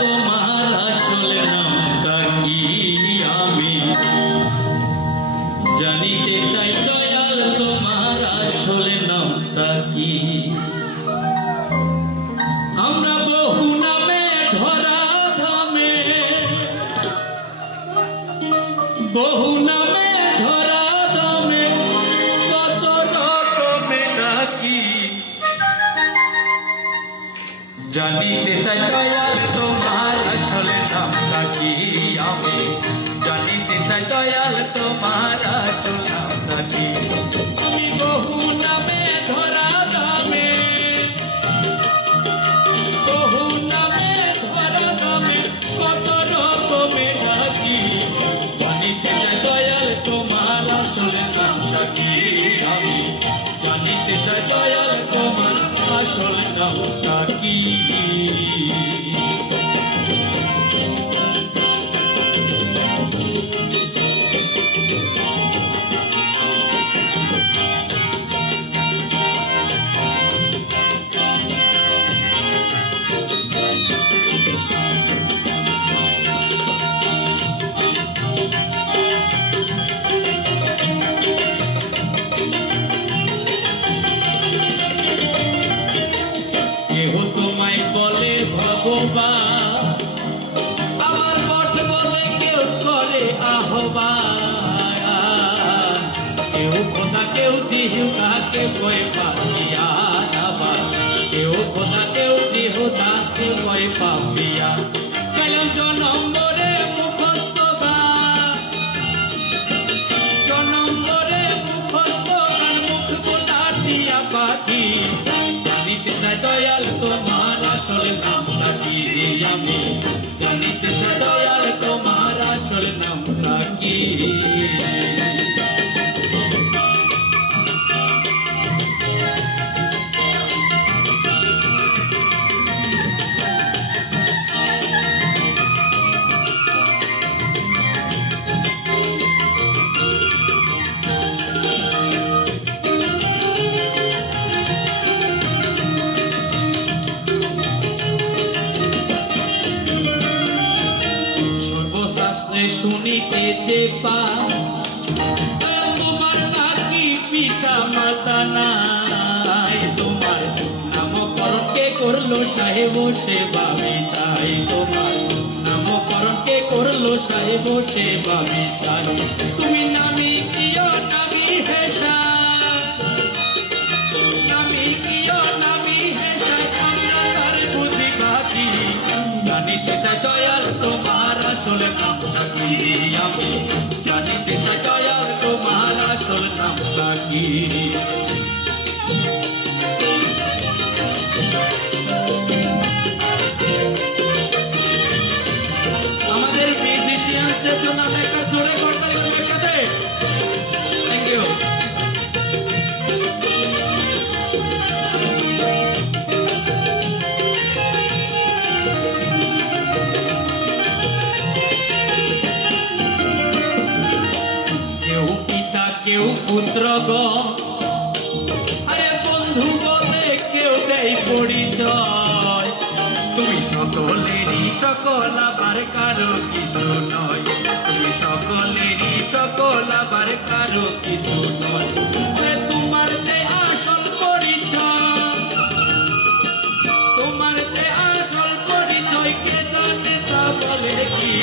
তোমার আসল নামটা কি আমি জানিতে চাই দয়াল, তোমার আসল নামটা কি? আমরা বহু নামে ধরা ধামে, বহু নামে ধরা ধামে কত রকমে ডাকি। জানিতে চাই দয়াল, তোমার আসল নামটা কি আমি জানিতে চাই দয়াল, তোমার আসল নামটা কি? আমি বহু নামে ধরা ধামে, বহু নামে ধরা ধামে কত রকমে ডাকি। জানিতে চাই দয়াল, তোমার আসল নামটা কি আমি জানিতে চাই দয়াল, তোমার আসল নামটা কি? কেহ তোমায় বলে ভগবান, আমার মঠ বলে কেউ করে আহ্বান। কেউ খোদা কেউ জিহুদা কেউ ভয় পাপিয়া, আবার কেউ খোদা কেউ জিহুদা কেউ ভয় পাপিয়া। কেন জনম মরে মুখস্থ গান, জনম মরে মুখস্থ গান, মুখ বোঝাটিয়া পাখি। জানিতে চাই দয়াল, তোমার আসল নামটা কি আমি জানিতে চাই দয়াল, তোমার আসল নামটা কি? শুনিতে যে পাই তোমার নাকি পিতা মাতা নাই, তোমার নামকরণ কে করলো সাহেব সেবা বিতাই, তোমার নামকরণ কে করলো সাহেব সেবা বিতাই। তুমি নামি কিয় নামি হেসা, নামি কিয় নামি হেসা, আমরা তার বুঝি বাকি। জানিতে চাই দয়াল, তোমার আসল নামটা কি আমি জানিতে চাই দয়াল, তোমার আসল নামটা কি? আমাদের মিউজিশিয়ানদের জন্য আমরা একটা জোরে করতালি দেব একসাথে। Thank you. কেউ পুত্রগণ, আরে বন্ধু বলে কেউ দেয় পরিচয়। তুমি সকলেরই সকল, আবার কারো কিছু নয়। তুমি সকলেরই সকল, আবার কারো কিছু নয়। তোমার যে আসল পরিচয়, তোমার যে আসল পরিচয় কে জানে তা বলে কি?